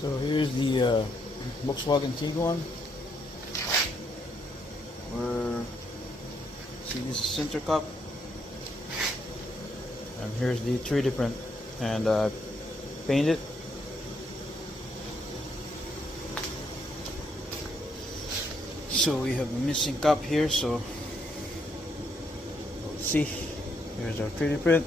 So here's the Volkswagen Tiguan. Where see, this is center cup, and here's the 3D print, and paint it. So we have a missing cup here. So let's see. Here's our 3D print.